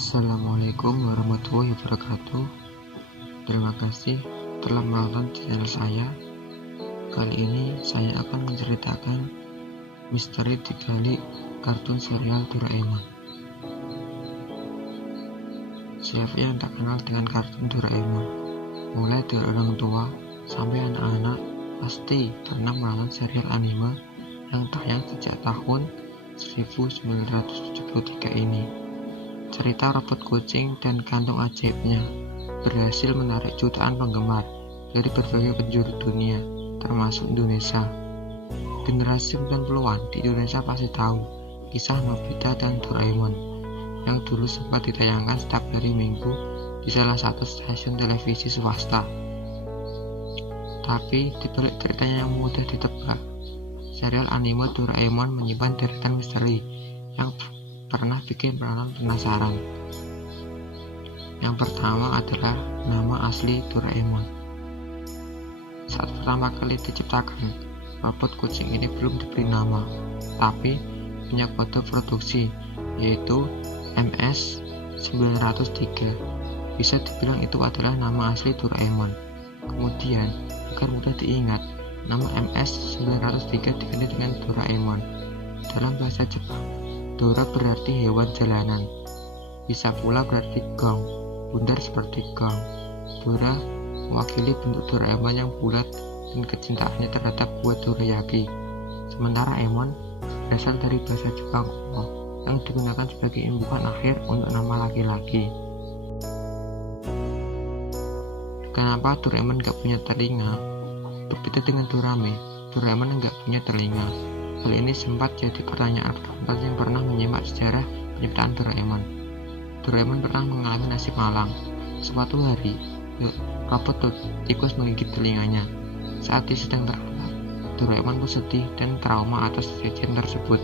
Assalamualaikum warahmatullahi wabarakatuh. Terima kasih telah menonton channel saya. Kali ini saya akan menceritakan misteri di balik kartun serial Doraemon. Siapa yang tak kenal dengan kartun Doraemon? Mulai dari orang tua sampai anak-anak pasti pernah menonton serial anime yang tayang sejak tahun 1973 ini. Cerita robot kucing dan kantung ajaibnya berhasil menarik jutaan penggemar dari berbagai penjuru dunia, termasuk Indonesia. Generasi 90-an di Indonesia pasti tahu kisah Nobita dan Doraemon yang dulu sempat ditayangkan setiap hari Minggu di salah satu stasiun televisi swasta. Tapi di balik ceritanya yang mudah ditebak, serial anime Doraemon menyimpan deretan misteri yang pernah bikin penonton penasaran. Yang pertama adalah nama asli Doraemon. Saat pertama kali diciptakan, robot kucing ini belum diberi nama, tapi punya kode produksi, yaitu MS-903. Bisa dibilang itu adalah nama asli Doraemon. Kemudian, agar mudah diingat, nama MS-903 diganti dengan Doraemon. Dalam bahasa Jepang, Dora berarti hewan jalanan, bisa pula berarti gong, bundar seperti gong. Dora mewakili bentuk Doraemon yang bulat dan kecintaannya terhadap buah dorayaki. Sementara Emon berasal dari bahasa Jepang kuno yang digunakan sebagai imbuhan akhir untuk nama laki-laki. Kenapa Doraemon gak punya telinga? Berbeda dengan Doraemon gak punya telinga. Hal ini sempat jadi pertanyaan penonton yang pernah menyimak sejarah penciptaan Doraemon. Doraemon pernah mengalami nasib malang. Suatu hari, robot tikus menggigit telinganya. Saat dia sedang terlelap, Doraemon pun sedih dan trauma atas kejadian tersebut.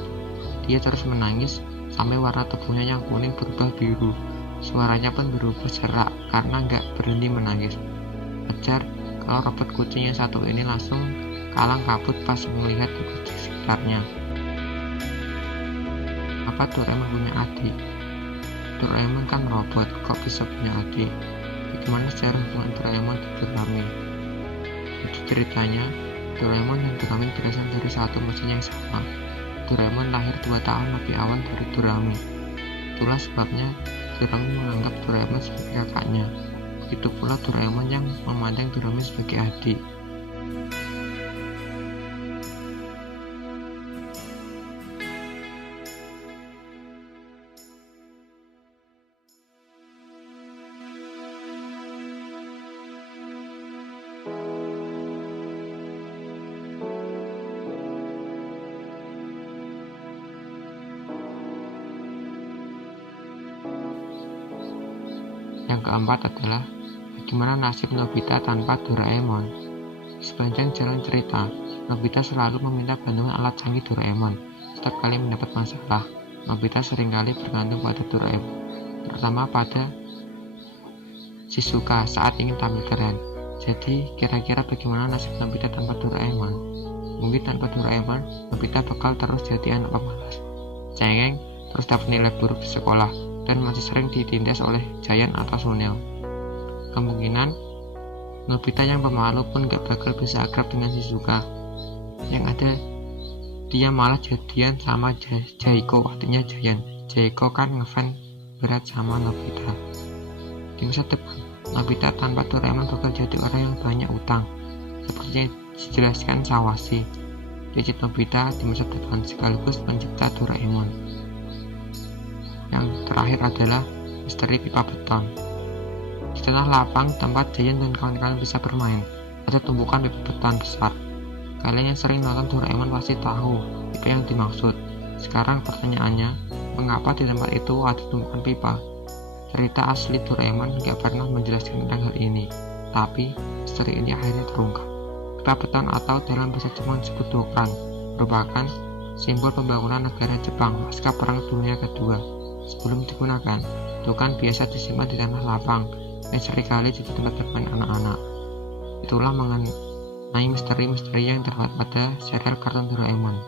Dia terus menangis sampai warna tubuhnya yang kuning berubah biru. Suaranya pun berubah serak karena nggak berhenti menangis. Wajar kalau robot kucing yang satu ini langsung kalang kabut pas melihat tikus di sekitarnya. Apa Doraemon punya adik? Doraemon kan robot, kok bisa punya adik? Bagaimana secara hubungan Doraemon dan Dorami? Untuk ceritanya, Doraemon dan Dorami berasal dari satu mesin yang sama. Doraemon lahir 2 tahun lebih awal dari Dorami. Itulah sebabnya Dorami menganggap Doraemon sebagai kakaknya. Begitu pula Doraemon yang memandang Dorami sebagai adik. Yang keempat adalah bagaimana nasib Nobita tanpa Doraemon. Sepanjang jalan cerita, Nobita selalu meminta bantuan alat canggih Doraemon. Setiap kali mendapat masalah, Nobita seringkali bergantung pada Doraemon, terutama pada Shizuka saat ingin tampil keren. Jadi, kira-kira bagaimana nasib Nobita tanpa Doraemon? Mungkin tanpa Doraemon, Nobita bakal terus jadi anak pemalas, cengeng, terus dapat nilai buruk di sekolah, dan masih sering ditindas oleh Giant atau Suneo. Kemungkinan Nobita yang pemalu pun gak bakal bisa akrab dengan Shizuka. Yang ada, dia malah jadian sama Jaiko, artinya Giant. Jaiko kan ngefans berat sama Nobita. Di masa depan, Nobita tanpa Doraemon bakal jadi orang yang banyak utang, seperti yang dijelaskan Sawasi. Digit Nobita di masa depan sekaligus pencipta Doraemon. Yang terakhir adalah misteri pipa beton. Di tengah lapang tempat Giant dan kawan-kawan bisa bermain, ada tumpukan pipa beton besar. Kalian yang sering nonton Doraemon pasti tahu pipa yang dimaksud. Sekarang pertanyaannya, mengapa di tempat itu ada tumpukan pipa? Cerita asli Doraemon nggak pernah menjelaskan tentang hal ini, tapi misteri ini akhirnya terungkap. Pipa beton atau dalam bahasa Jepang disebut Dokkan merupakan simbol pembangunan negara Jepang pasca Perang Dunia Kedua. Sebelum digunakan, Dokkan biasa disimpan di tanah lapang dan seringkali jadi tempat bermain anak-anak. Itulah mengenai misteri-misteri yang terdapat pada serial kartun Doraemon.